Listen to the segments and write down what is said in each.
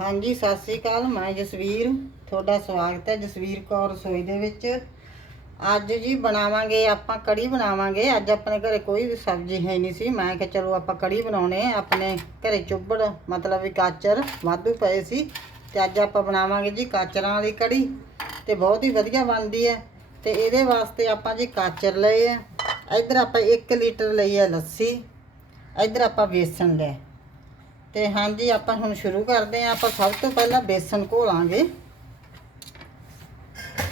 ਹਾਂਜੀ, ਸਤਿ ਸ੍ਰੀ ਅਕਾਲ। ਮੈਂ ਜਸਵੀਰ। ਤੁਹਾਡਾ ਸਵਾਗਤ ਹੈ ਜਸਵੀਰ ਕੌਰ ਰਸੋਈ ਦੇ ਵਿੱਚ। ਅੱਜ ਜੀ ਬਣਾਵਾਂਗੇ, ਆਪਾਂ ਕੜੀ ਬਣਾਵਾਂਗੇ। ਅੱਜ ਆਪਣੇ ਘਰੇ ਕੋਈ ਵੀ ਸਬਜ਼ੀ ਹੈ ਨਹੀਂ ਸੀ। ਮੈਂ ਕਿਹਾ ਚਲੋ ਆਪਾਂ ਕੜੀ ਬਣਾਉਣੇ ਆਪਣੇ ਘਰੇ ਚੁੱਬੜ ਮਤਲਬ ਵੀ ਕਾਚਰ ਵਾਧੂ ਪਏ ਸੀ। ਤੇ ਅੱਜ ਆਪਾਂ ਬਣਾਵਾਂਗੇ ਜੀ ਕਾਚਰਾਂ ਵਾਲੀ ਕੜੀ। ਤੇ ਬਹੁਤ ਹੀ ਵਧੀਆ ਬਣਦੀ ਹੈ। ਤੇ ਇਹਦੇ ਵਾਸਤੇ ਆਪਾਂ ਜੀ ਕਾਚਰ ਲਏ ਆ। ਇੱਧਰ ਆਪਾਂ 1 ਲੀਟਰ ਲਈ ਹੈ ਲੱਸੀ। ਇੱਧਰ ਆਪਾਂ ਵੇਸਣ ਲਿਆ। ਤੇ ਹਾਂਜੀ, ਆਪਾਂ ਹੁਣ ਸ਼ੁਰੂ ਕਰਦੇ ਹਾਂ। ਆਪਾਂ ਸਭ ਤੋਂ ਪਹਿਲਾਂ ਬੇਸਨ ਘੋਲਾਂਗੇ।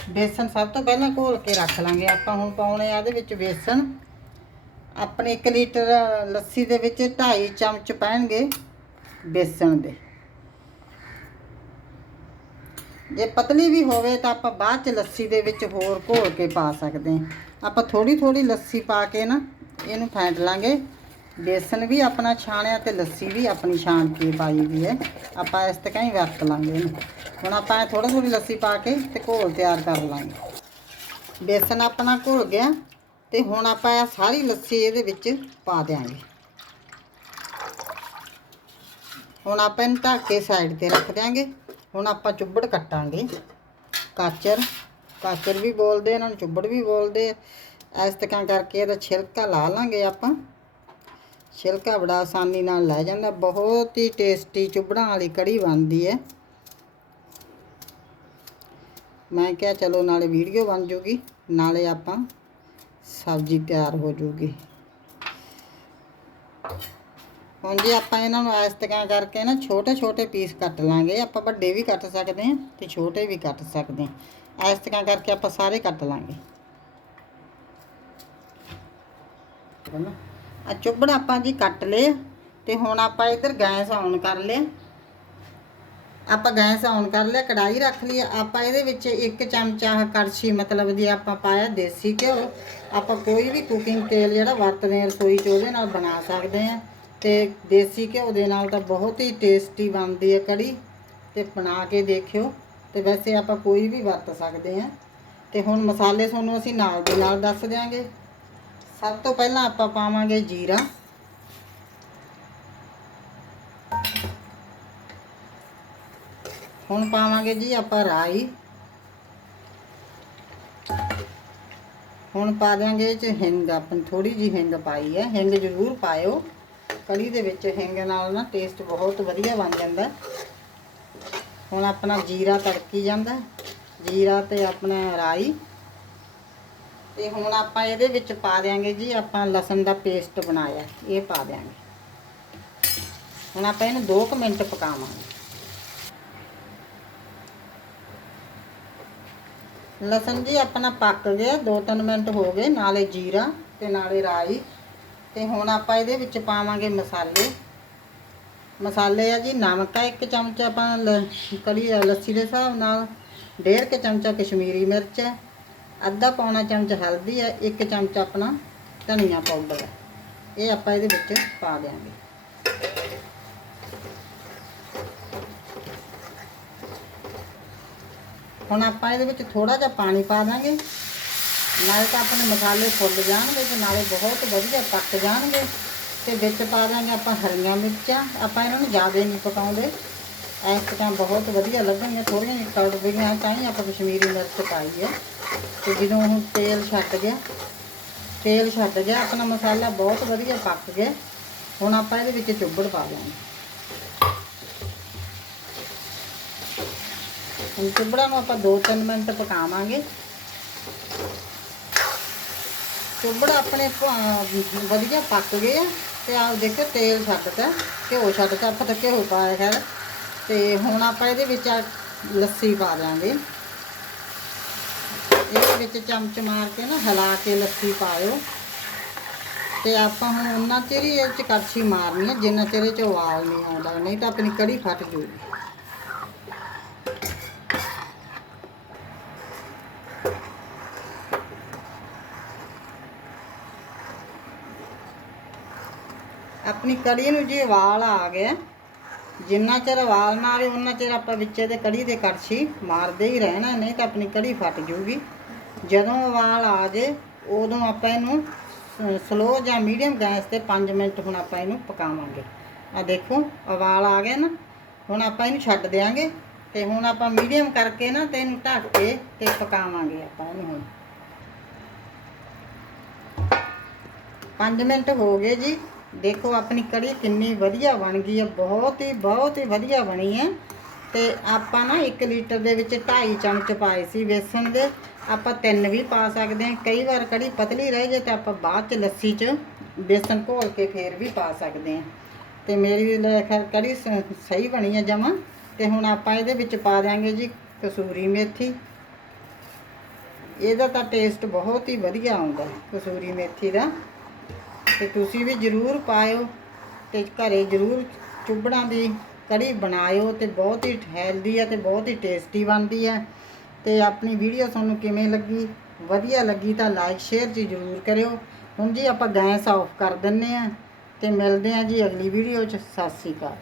ਬੇਸਨ ਸਭ ਤੋਂ ਪਹਿਲਾਂ ਘੋਲ ਕੇ ਰੱਖ ਲਾਂਗੇ। ਆਪਾਂ ਹੁਣ ਪਾਉਣੇ ਆ ਇਹਦੇ ਵਿੱਚ ਬੇਸਨ। ਆਪਣੇ 1 ਲੀਟਰ ਲੱਸੀ ਦੇ ਵਿੱਚ 2.5 ਚਮਚ ਪੈਣਗੇ ਬੇਸਨ ਦੇ। ਜੇ ਪਤਲੀ ਵੀ ਹੋਵੇ ਤਾਂ ਆਪਾਂ ਬਾਅਦ ਚ ਲੱਸੀ ਦੇ ਵਿੱਚ ਹੋਰ ਘੋਲ ਕੇ ਪਾ ਸਕਦੇ ਹਾਂ। ਆਪਾਂ ਥੋੜੀ ਥੋੜੀ ਲੱਸੀ ਪਾ ਕੇ ਨਾ ਇਹਨੂੰ ਫੈਂਟ ਲਾਂਗੇ। ਬੇਸਨ ਵੀ ਆਪਣਾ ਛਾਣਿਆ ਤੇ ਲੱਸੀ ਵੀ ਆਪਣੀ ਛਾਣ ਕੇ ਪਾਈ ਵੀ ਹੈ। ਆਪਾਂ ਇਸ ਤਰ੍ਹਾਂ ਹੀ ਵਰਤ ਲਾਂਗੇ ਇਹਨੂੰ। ਹੁਣ ਆਪਾਂ ਥੋੜੀ ਥੋੜੀ ਲੱਸੀ ਪਾ ਕੇ ਤੇ ਘੋਲ ਤਿਆਰ ਕਰ ਲਾਂਗੇ। ਬੇਸਨ ਆਪਣਾ ਘੁਲ ਗਿਆ ਤੇ ਹੁਣ ਆਪਾਂ ਇਹ ਸਾਰੀ ਲੱਸੀ ਇਹਦੇ ਵਿੱਚ ਪਾ ਦਿਆਂਗੇ। ਹੁਣ ਆਪਾਂ ਇਹਨੂੰ ਢੱਕ ਕੇ ਸਾਈਡ ਤੇ ਰੱਖ ਦਿਆਂਗੇ। ਹੁਣ ਆਪਾਂ ਚੁੱਬੜ ਕੱਟਾਂਗੇ। ਕਾਚਰ ਕਾਚਰ ਵੀ ਬੋਲਦੇ, ਇਹਨਾਂ ਨੂੰ ਚੁੱਬੜ ਵੀ ਬੋਲਦੇ ਇਸ ਤਰ੍ਹਾਂ ਕਰਕੇ ਇਹਦਾ ਛਿਲਕਾ ਲਾ ਲਾਂਗੇ ਆਪਾਂ। ਛਿਲਕਾ ਬੜਾ ਆਸਾਨੀ ਨਾਲ ਲੈ ਜਾਂਦਾ, ਬਹੁਤ ਹੀ ਟੇਸਟੀ ਚੁੱਬੜਾਂ ਵਾਲੀ ਕੜੀ ਬਣਦੀ ਹੈ। ਮੈਂ ਕਿਹਾ ਚਲੋ ਨਾਲੇ ਵੀਡੀਓ ਬਣ ਜੂਗੀ, ਨਾਲੇ ਆਪਾਂ ਸਬਜ਼ੀ ਤਿਆਰ ਹੋ ਜੂਗੀ। ਹੁਣ ਜੀ ਆਪਾਂ ਇਹਨਾਂ ਨੂੰ ਇਸ ਕਰਕੇ ਨਾ ਛੋਟੇ ਛੋਟੇ ਪੀਸ ਕੱਟ ਲਾਂਗੇ, ਆਪਾਂ ਵੱਡੇ ਵੀ ਕੱਟ ਸਕਦੇ ਹਾਂ ਤੇ ਛੋਟੇ ਵੀ ਕੱਟ ਸਕਦੇ ਹਾਂ। ਇਸ ਕਰਕੇ ਆਪਾਂ ਸਾਰੇ ਕੱਟ ਲਾਂਗੇ। ਆ ਚੁੱਬੜ ਆਪਾਂ ਜੀ ਕੱਟ ਲਏ ਤੇ ਹੁਣ ਆਪਾਂ ਇੱਧਰ ਗੈਸ ਆਨ ਕਰ ਲਿਆ। ਆਪਾਂ ਗੈਸ ਆਨ ਕਰ ਲਿਆ ਕੜਾਈ ਰੱਖ ਲਈ ਆਪਾਂ ਇਹਦੇ ਵਿੱਚ ਇੱਕ ਚਮਚਾ ਆਹ ਕੜਛੀ, ਮਤਲਬ ਜੇ ਆਪਾਂ ਪਾਇਆ ਦੇਸੀ ਘਿਓ, ਆਪਾਂ ਕੋਈ ਵੀ ਕੁਕਿੰਗ ਤੇਲ ਜਿਹੜਾ ਵਰਤਦੇ ਹਾਂ ਰਸੋਈ 'ਚ, ਉਹਦੇ ਨਾਲ ਬਣਾ ਸਕਦੇ ਹਾਂ ਤੇ ਦੇਸੀ ਘਿਓ ਦੇ ਨਾਲ ਤਾਂ ਬਹੁਤ ਹੀ ਟੇਸਟੀ ਬਣਦੀ ਹੈ ਕੜੀ, ਤੇ ਬਣਾ ਕੇ ਦੇਖਿਓ। ਤੇ ਵੈਸੇ ਆਪਾਂ ਕੋਈ ਵੀ ਵਰਤ ਸਕਦੇ ਹਾਂ ਤੇ ਹੁਣ ਮਸਾਲੇ ਤੁਹਾਨੂੰ ਅਸੀਂ ਨਾਲ ਦੇ ਨਾਲ ਦੱਸ ਦਿਆਂਗੇ। ਸਭ ਤੋਂ ਪਹਿਲਾਂ ਆਪਾਂ ਪਾਵਾਂਗੇ ਜੀਰਾ। ਹੁਣ ਪਾਵਾਂਗੇ ਜੀ ਆਪਾਂ ਰਾਈ। ਹੁਣ ਪਾ ਦਿਆਂਗੇ ਇਹ ਚ ਹਿੰਗ, ਆਪਾਂ ਥੋੜੀ ਜੀ ਹਿੰਗ ਪਾਈ ਹੈ। ਹਿੰਗ ਜ਼ਰੂਰ ਪਾਇਓ। ਕੜੀ ਦੇ ਵਿੱਚ ਹਿੰਗ ਨਾਲ ਨਾ ਟੇਸਟ ਬਹੁਤ ਵਧੀਆ ਬਣ ਜਾਂਦਾ। ਹੁਣ ਆਪਣਾ ਜੀਰਾ ਤੜਕੀ ਜਾਂਦਾ। ਜੀਰਾ ਤੇ ਆਪਣਾ ਰਾਈ। ਤੇ ਹੁਣ ਆਪਾਂ ਇਹਦੇ ਵਿੱਚ ਪਾ ਦਿਆਂਗੇ ਜੀ, ਆਪਾਂ ਲਸਣ ਦਾ ਪੇਸਟ ਬਣਾਇਆ, ਇਹ ਪਾ ਦਿਆਂਗੇ। ਹੁਣ ਆਪਾਂ ਇਹਨੂੰ 2 ਮਿੰਟ ਪਕਾਵਾਂਗੇ। ਲਸਣ ਜੀ ਆਪਣਾ ਪੱਕ ਗਿਆ 2-3 ਮਿੰਟ ਹੋ ਗਏ, ਨਾਲੇ ਜੀਰਾ ਤੇ ਨਾਲੇ ਰਾਈ। ਤੇ ਹੁਣ ਆਪਾਂ ਇਹਦੇ ਵਿੱਚ ਪਾਵਾਂਗੇ ਮਸਾਲੇ। ਮਸਾਲੇ ਆ ਜੀ, ਨਮਕ ਆ ਇੱਕ ਚਮਚਾ, ਆਪਾਂ ਲ- ਕੜੀ ਲੱਸੀ ਦੇ ਹਿਸਾਬ ਨਾਲ, ਡੇਢ ਕੁ ਚਮਚਾ ਕਸ਼ਮੀਰੀ ਮਿਰਚ ਹੈ ਅੱਧਾ ਪੌਣਾ ਚਮਚ ਹਲਦੀ ਹੈ, ਇੱਕ ਚਮਚ ਆਪਣਾ ਧਨੀਆ ਪਾਊਡਰ ਹੈ। ਇਹ ਆਪਾਂ ਇਹਦੇ ਵਿੱਚ ਪਾ ਦਿਆਂਗੇ। ਹੁਣ ਆਪਾਂ ਇਹਦੇ ਵਿੱਚ ਥੋੜਾ ਜਿਹਾ ਪਾਣੀ ਪਾ ਦਾਂਗੇ ਨਾਲੇ ਤਾਂ ਆਪਣੇ ਮਸਾਲੇ ਫੁੱਲ ਜਾਣਗੇ ਤੇ ਨਾਲੇ ਬਹੁਤ ਵਧੀਆ ਪੱਕ ਜਾਣਗੇ। ਤੇ ਵਿੱਚ ਪਾ ਦਾਂਗੇ ਆਪਾਂ ਹਰੀਆਂ ਮਿਰਚਾਂ। ਆਪਾਂ ਇਹਨਾਂ ਨੂੰ ਜ਼ਿਆਦਾ ਨਹੀਂ ਪਕਾਉਂਦੇ। ਇਸ ਤਰ੍ਹਾਂ ਬਹੁਤ ਵਧੀਆ ਲੱਗਣਗੀਆਂ ਥੋੜੀਆਂ ਜਿਹੀਆਂ ਕੜਵੀਆਂ ਤਾਂ ਹੀ ਆਪਾਂ ਕਸ਼ਮੀਰੀ ਮਿਰਚ ਪਾਈ ਹੈ। ਤੇ ਜਦੋਂ ਹੁਣ ਤੇਲ ਛੱਡ ਗਿਆ, ਤੇਲ ਛੱਡ ਗਿਆ, ਆਪਣਾ ਮਸਾਲਾ ਬਹੁਤ ਵਧੀਆ ਪੱਕ ਗਿਆ। ਹੁਣ ਆਪਾਂ ਇਹਦੇ ਵਿੱਚ ਚੁੱਬੜ ਪਾ ਦਿਆਂਗੇ ਹੁਣ ਚੁੱਬੜਾਂ ਨੂੰ ਆਪਾਂ 2-3 ਮਿੰਟ ਪਕਾਵਾਂਗੇ। ਚੁੱਬੜ ਆਪਣੇ ਵਧੀਆ ਪੱਕ ਗਏ ਆ, ਤੇ ਆਹ ਦੇਖੋ ਤੇਲ ਛੱਡਤਾ, ਘਿਓ ਛੱਡਤਾ, ਆਪਾਂ ਤਾਂ ਘਿਓ ਪਾਇਆ ਖੈਰ। ਤੇ ਹੁਣ ਆਪਾਂ ਇਹਦੇ ਵਿੱਚ ਲੱਸੀ ਪਾ ਦਾਂਗੇ ਇਹਦੇ ਵਿੱਚ ਚਮਚ ਮਾਰ ਕੇ ਨਾ ਹਿਲਾ ਕੇ ਲੱਸੀ ਪਾਇਓ। ਤੇ ਆਪਾਂ ਹੁਣ ਉਹਨਾਂ ਚਿਰ ਹੀ ਇਹ ਚ ਕੜਛੀ ਮਾਰਨੀ ਹੈ ਜਿੰਨਾ ਚਿਰ ਇਹ ਚ ਉਬਾਲ ਨਹੀਂ ਆਉਂਦਾ, ਨਹੀਂ ਤਾਂ ਆਪਣੀ ਕੜੀ ਫਟ ਜੂਗੀ। ਆਪਣੀ ਕੜੀ ਨੂੰ ਜੇ ਵਾਲ ਆ ਗਿਆ ਜਿੰਨਾ ਚਿਰ ਉਬਾਲ ਨਾ ਆਵੇ ਉਹਨਾਂ ਚਿਰ ਆਪਾਂ ਵਿੱਚ ਦੇ ਕੜੀ ਦੇ ਕੜਛੀ ਮਾਰਦੇ ਹੀ ਰਹਿਣਾ, ਨਹੀਂ ਤਾਂ ਆਪਣੀ ਕੜੀ ਫਟ ਜੂਗੀ। ਜਦੋਂ ਉਬਾਲ ਆ ਜੇ, ਉਦੋਂ ਆਪਾਂ ਇਹਨੂੰ ਸਲੋ ਜਾਂ ਮੀਡੀਅਮ ਗੈਸ ਤੇ 5 ਮਿੰਟ ਹੁਣ ਆਪਾਂ ਇਹਨੂੰ ਪਕਾਵਾਂਗੇ। ਆ ਦੇਖੋ ਉਬਾਲ ਆ ਗਏ ਨਾ, ਹੁਣ ਆਪਾਂ ਇਹਨੂੰ ਛੱਡ ਦਿਆਂਗੇ ਤੇ ਹੁਣ ਆਪਾਂ ਮੀਡੀਅਮ ਕਰਕੇ ਨਾ ਤੇ ਇਹਨੂੰ ਢੱਕ ਕੇ ਤੇ ਪਕਾਵਾਂਗੇ ਆਪਾਂ ਇਹਨੂੰ ਹੁਣ। 5 ਮਿੰਟ ਹੋ ਗਏ ਜੀ। ਦੇਖੋ, ਆਪਣੀ ਕੜੀ ਕਿੰਨੀ ਵਧੀਆ ਬਣ ਗਈ ਹੈ, ਬਹੁਤ ਹੀ ਬਹੁਤ ਹੀ ਵਧੀਆ ਬਣੀ ਹੈ। ਤੇ ਆਪਾਂ ਨਾ 1 ਲੀਟਰ ਦੇ ਵਿੱਚ 2.5 ਚਮਚ ਪਾਏ ਸੀ ਬੇਸਣ ਦੇ। ਆਪਾਂ ਤਿੰਨ ਵੀ ਪਾ ਸਕਦੇ ਹਾਂ। ਕਈ ਵਾਰ ਕੜੀ ਪਤਲੀ ਰਹਿ ਜੇ ਤਾਂ ਆਪਾਂ ਬਾਅਦ ਚ ਲੱਸੀ ਚ ਬੇਸਣ ਘੋਲ ਕੇ ਫੇਰ ਵੀ ਪਾ ਸਕਦੇ ਹਾਂ। ਤੇ ਮੇਰੀ ਖੈਰ ਕੜੀ ਸ- ਸਹੀ ਬਣੀ ਹੈ ਜਮਾ। ਤੇ ਹੁਣ ਆਪਾਂ ਇਹਦੇ ਵਿੱਚ ਪਾ ਦਿਆਂਗੇ ਜੀ ਕਸੂਰੀ ਮੇਥੀ। ਇਹਦਾ ਤਾਂ ਟੇਸਟ ਬਹੁਤ ਹੀ ਵਧੀਆ ਆਉਂਦਾ ਕਸੂਰੀ ਮੇਥੀ ਦਾ। ਤੇ ਤੁਸੀਂ ਵੀ ਜਰੂਰ ਪਾਇਓ ਤੇ ਘਰੇ ਜਰੂਰ ਚੁੱਬੜਾਂ ਦੀ ਕੜੀ ਬਣਾਇਓ ਤੇ ਬਹੁਤ ਹੀ ਹੈਲਦੀ ਹੈ ਤੇ ਬਹੁਤ ਹੀ ਟੇਸਟੀ ਬਣਦੀ ਹੈ ਤੇ ਆਪਣੀ ਵੀਡੀਓ ਤੁਹਾਨੂੰ ਕਿਵੇਂ ਲੱਗੀ, ਵਧੀਆ ਲੱਗੀ ਤਾਂ ਲਾਈਕ ਸ਼ੇਅਰ ਜੀ ਜਰੂਰ ਕਰਿਓ। ਹੁਣ ਜੀ ਆਪਾਂ ਗੈਸ ਆਫ ਕਰ ਦਿੰਨੇ ਆ ਤੇ ਮਿਲਦੇ ਆ ਜੀ ਅਗਲੀ ਵੀਡੀਓ 'ਚ। ਸਤਿ ਸ਼੍ਰੀ ਅਕਾਲ।